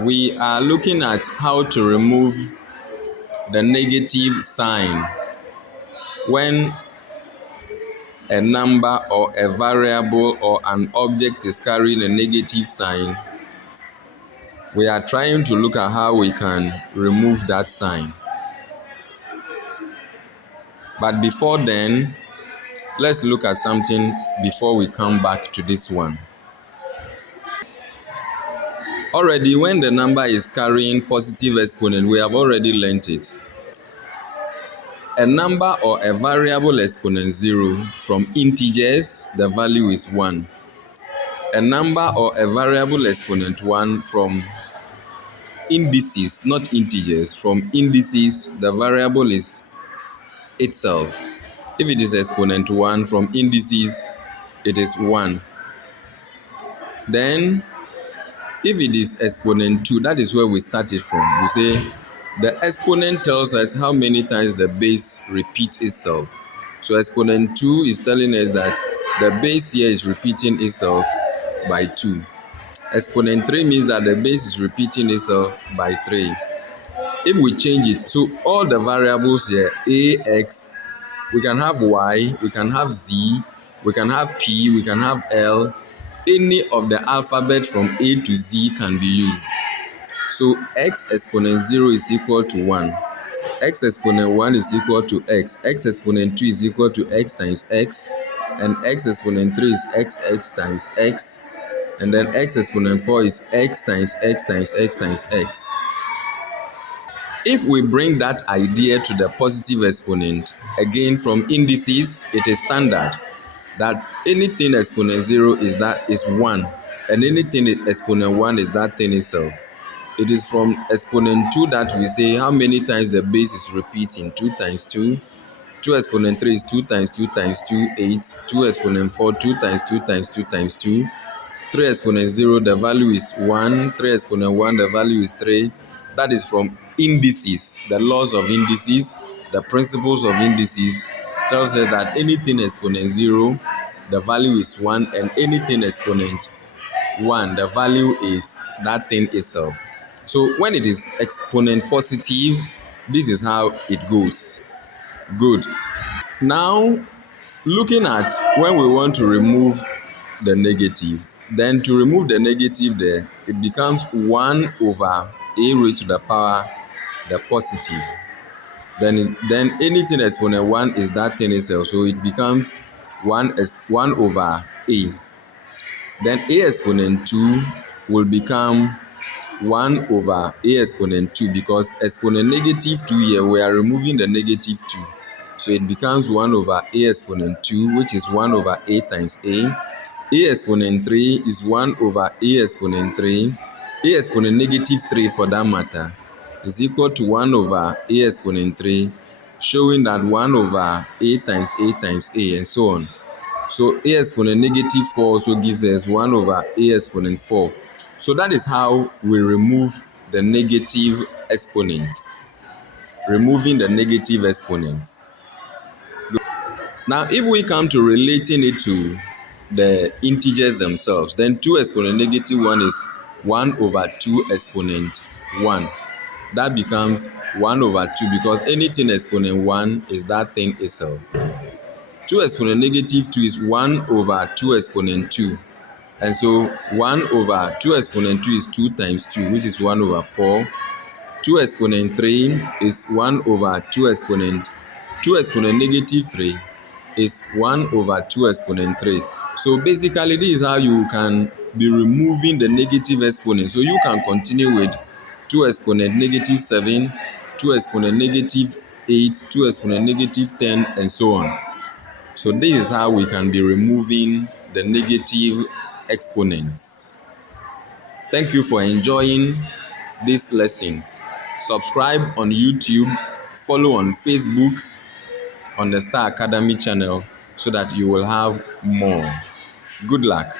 We are looking at how to remove the negative sign when a number or a variable or an object is carrying a negative sign. We are trying to look at how we can remove that sign. But before then, let's look at something before we come back to this one. Already, when the number is carrying positive exponent, we have already learnt it. A number or a variable exponent 0 from integers, the value is 1. A number or a variable exponent 1 from indices, not integers, from indices, the variable is itself. If it is exponent 1 from indices, it is 1. Then, if it is exponent 2, that is where we started from. We say the exponent tells us how many times the base repeats itself. So exponent 2 is telling us that the base here is repeating itself by 2. Exponent 3 means that the base is repeating itself by 3. If we change it, so all the variables here, a, x, we can have y, we can have z, we can have p, we can have l. Any of the alphabet from a to z can be used. So x exponent 0 is equal to 1. X exponent 1 is equal to x. X exponent 2 is equal to x times x. And x exponent 3 is x times x. And then x exponent 4 is x times x times x times x. If we bring that idea to the positive exponent, again from indices, it is standard that anything exponent 0 is 1, and anything exponent 1 is that thing itself. It is from exponent 2 that we say how many times the base is repeating. 2 times 2. 2 exponent 3 is 2 times 2 times 2, 8. 2 exponent 4, 2 times 2 times 2 times 2. 3 exponent 0, the value is 1. 3 exponent 1, the value is 3. That is from indices. The laws of indices, the principles of indices tells us that anything exponent 0, the value is 1, and anything exponent 1, the value is that thing itself. So when it is exponent positive, this is how it goes. Good. Now, looking at when we want to remove the negative, then to remove the negative there, it becomes 1 over a raised to the power the positive. Then anything exponent 1 is that thing itself, so it becomes 1 over a. Then a exponent 2 will become 1 over a exponent 2, because exponent negative 2 here, we are removing the negative 2. So it becomes 1 over a exponent 2, which is 1 over a times a. A exponent 3 is 1 over a exponent 3. A exponent negative 3 for that matter is equal to 1 over a exponent 3, showing that 1 over a times a, and so on. So a exponent negative 4 also gives us 1 over a exponent 4. So that is how we remove the negative exponents. Removing the negative exponents. Now, if we come to relating it to the integers themselves, then 2 exponent negative 1 is 1 over 2 exponent 1. That becomes 1 over 2, because anything exponent 1 is that thing itself. 2 exponent negative 2 is 1 over 2 exponent 2. And so 1 over 2 exponent 2 is 2 times 2, which is 1 over 4. 2 exponent 3 is 1 over 2 exponent. 2 exponent negative 3 is 1 over 2 exponent 3. So basically, this is how you can be removing the negative exponent. So you can continue with 2 exponent negative 7, 2 exponent negative 8, 2 exponent negative 10, and so on. So this is how we can be removing the negative exponents. Thank you for enjoying this lesson. Subscribe on YouTube, follow on Facebook, on the Star Academy channel, so that you will have more. Good luck.